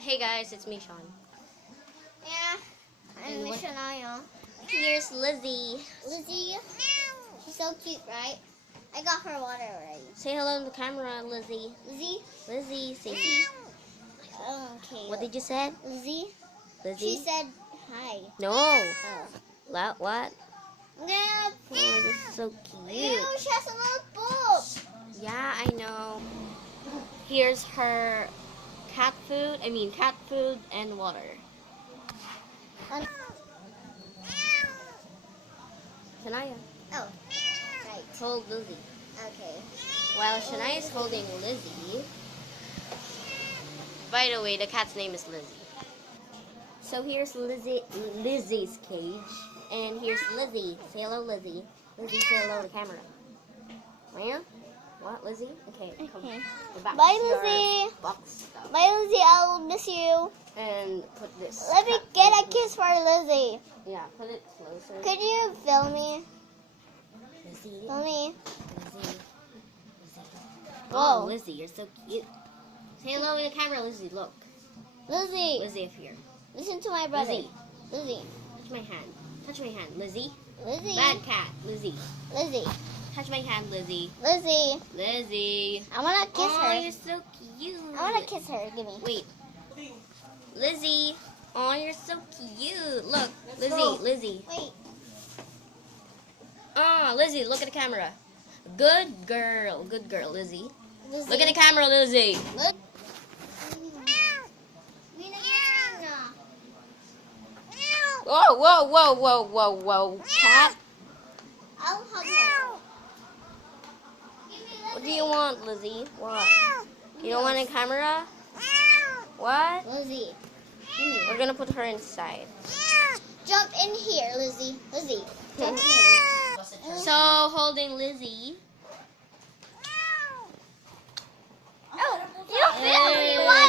Hey guys, it's me, Sean. Yeah, I'm And what- Sheanias. Here's Lizzie. Lizzie, she's so cute, right? I got her water already. Say hello to the camera, Lizzie. Lizzie? Lizzie, say. Okay. What did you say? Lizzie? Lizzie? She said hi. No. Oh. What? No. Oh, this is so cute. Ew, she has a little boob. Yeah, I know. Here's her cat food and water. Shania, Oh, right. hold Lizzie. Okay. While Shania is holding Lizzie. By the way, the cat's name is Lizzie. So here's Lizzie's cage. And here's Lizzie. Say hello, Lizzie. Lizzie, say hello to the camera. Maya? What, Lizzie? Okay, come. Okay. Go back Bye, to your Lizzie. box stuff. Bye, Lizzie. I'll miss you. And put this. Let me get a kiss for Lizzie. Yeah, put it closer. Could you film me? Lizzie. Film me. Lizzie. Whoa. Oh, Lizzie, you're so cute. Say hello to the camera, Lizzie. Look. Lizzie. Lizzie up here. Listen to my brother. Lizzie. Lizzie. Touch my hand. Touch my hand, Lizzie. Lizzie. Bad cat, Lizzie. Lizzie. Touch my hand, Lizzie. Lizzie. Lizzie. I want to kiss Oh, her. you're so cute. I want to kiss her. Give me. Wait. Lizzie. Oh, you're so cute. Look, Lizzie, go. Lizzie. Wait. Oh, Lizzie, look at the camera. Good girl, Lizzie. Lizzie. Look at the camera, Lizzie. Look. Whoa. Cat, I'll hug her. what do you want, Lizzie? What? You don't want a camera? What? Lizzie. We're gonna put her inside. Jump in here, Lizzie. Lizzie. Jump in. So, holding Lizzie.